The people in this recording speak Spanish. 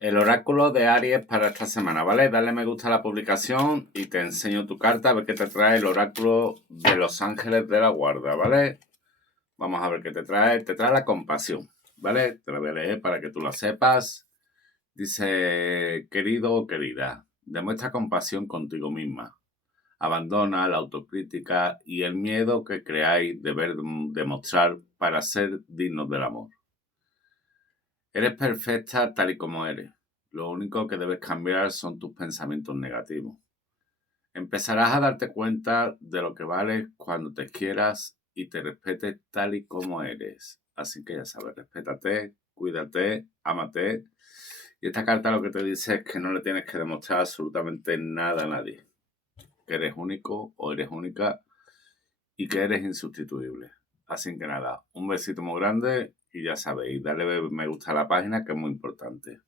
El oráculo de Aries para esta semana, ¿vale? Dale me gusta a la publicación y te enseño tu carta a ver qué te trae el oráculo de los ángeles de la guarda, ¿vale? Vamos a ver qué te trae. Te trae la compasión, ¿vale? Te la voy a leer para que tú la sepas. Dice, querido o querida, demuestra compasión contigo misma. Abandona la autocrítica y el miedo que creáis de demostrar para ser dignos del amor. Eres perfecta tal y como eres. Lo único que debes cambiar son tus pensamientos negativos. Empezarás a darte cuenta de lo que vales cuando te quieras y te respetes tal y como eres. Así que ya sabes, respétate, cuídate, ámate. Y esta carta lo que te dice es que no le tienes que demostrar absolutamente nada a nadie. Que eres único o eres única y que eres insustituible. Así que nada, un besito muy grande y ya sabéis, dale me gusta a la página que es muy importante.